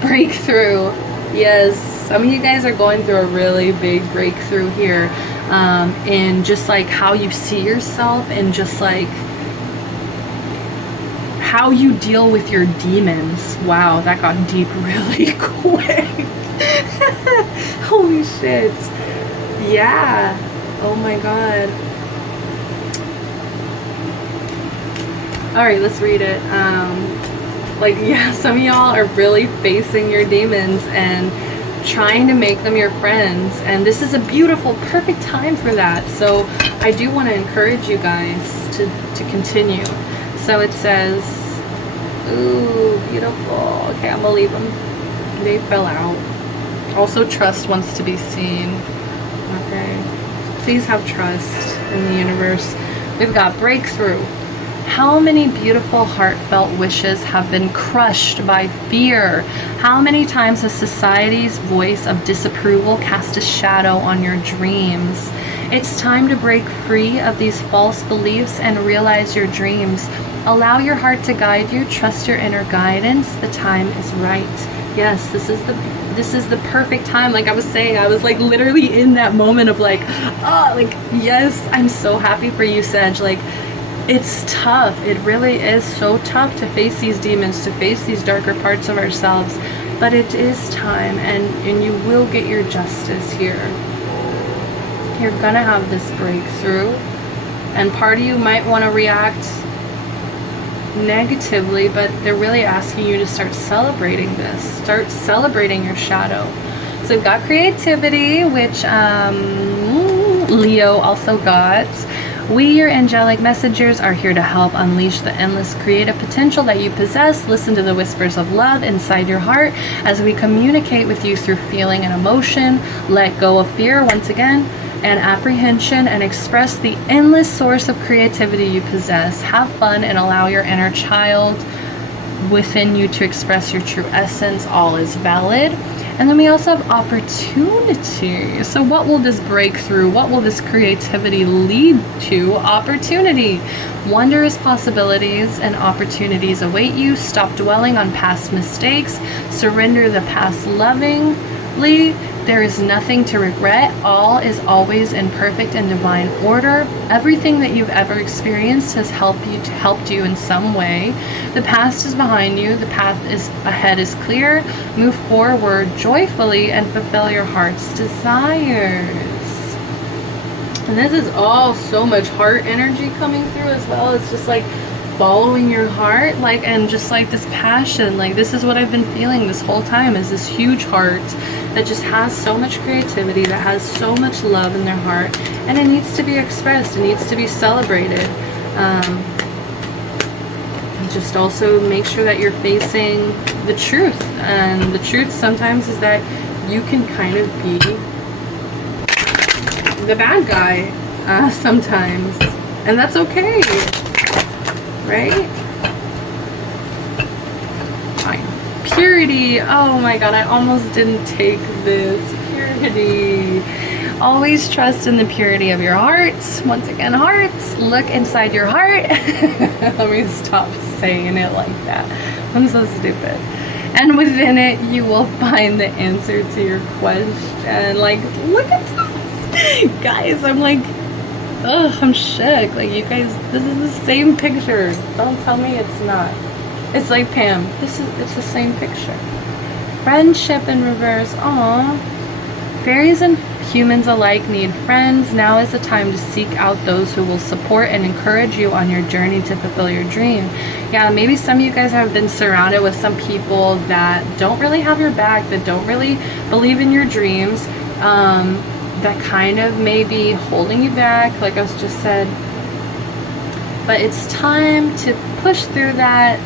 Breakthrough. Yes, some of you guys are going through a really big breakthrough here, in just like how you see yourself, and just like how you deal with your demons. Wow, that got deep really quick. Holy shit. Yeah. Oh my god. Alright, let's read it. Like, yeah, some of y'all are really facing your demons and trying to make them your friends, and this is a beautiful, perfect time for that. So I do want to encourage you guys to continue. So it says, ooh, beautiful. Okay, I'm gonna leave them. They fell out. Also, trust wants to be seen. Okay, please have trust in the universe. We've got breakthrough. How many beautiful heartfelt wishes have been crushed by fear? How many times has society's voice of disapproval cast a shadow on your dreams? It's time to break free of these false beliefs and realize your dreams. Allow your heart to guide you. Trust your inner guidance. The time is right. Yes, this is the perfect time. Like I was saying, I was like literally in that moment of like, oh, like, yes, I'm so happy for you, Sag. Like, it's tough. It really is so tough to face these demons, to face these darker parts of ourselves. But it is time, and you will get your justice here. You're gonna have this breakthrough. And part of you might want to react negatively, but they're really asking you to start celebrating this. Start celebrating your shadow. So we've got creativity, which Leo also got. We, your angelic messengers, are here to help unleash the endless creative potential that you possess. Listen to the whispers of love inside your heart as we communicate with you through feeling and emotion. Let go of fear once again and apprehension, and express the endless source of creativity you possess. Have fun and allow your inner child within you to express your true essence. All is valid. And then we also have opportunity. So what will this breakthrough, what will this creativity lead to? Opportunity. Wondrous possibilities and opportunities await you. Stop dwelling on past mistakes. Surrender the past lovingly. There is nothing to regret. All is always in perfect and divine order. Everything that you've ever experienced has helped you in some way. The past is behind you. The path ahead is clear. Move forward joyfully and fulfill your heart's desires. And this is all so much heart energy coming through as well. It's just like following your heart, like, and just like this passion. Like, this is what I've been feeling this whole time, is this huge heart that just has so much creativity, that has so much love in their heart, and it needs to be expressed, it needs to be celebrated. Just also make sure that you're facing the truth, and the truth sometimes is that you can kind of be the bad guy sometimes, and that's okay, right? Fine. Purity. Oh my god, I almost didn't take this. Purity. Always trust in the purity of your hearts. Once again, hearts, look inside your heart. Let me stop saying it like that. I'm so stupid. And within it, you will find the answer to your question. Like, look at this. Guys, I'm like, ugh, I'm shook. Like, you guys, this is the same picture. Don't tell me it's not. It's like, Pam, it's the same picture. Friendship in reverse. Aww. Fairies and humans alike need friends. Now is the time to seek out those who will support and encourage you on your journey to fulfill your dream. Yeah, maybe some of you guys have been surrounded with some people that don't really have your back, that don't really believe in your dreams, that kind of may be holding you back, like I was just said. But it's time to push through that,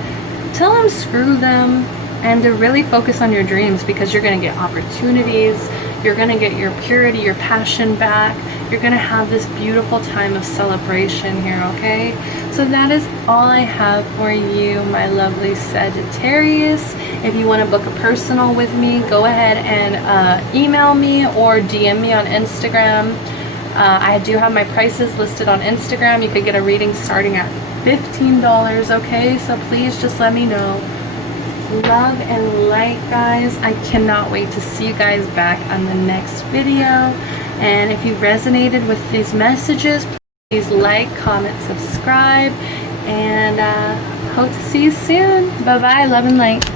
tell them screw them, and to really focus on your dreams, because you're going to get opportunities. You're going to get your purity, your passion back. You're going to have this beautiful time of celebration here, okay? So that is all I have for you, my lovely Sagittarius. If you want to book a personal with me, go ahead and email me or DM me on Instagram. I do have my prices listed on Instagram. You could get a reading starting at $15, okay? So please just let me know. Love and light, guys. I cannot wait to see you guys back on the next video. And if you resonated with these messages, please like, comment, subscribe, and hope to see you soon. Bye bye. Love and light.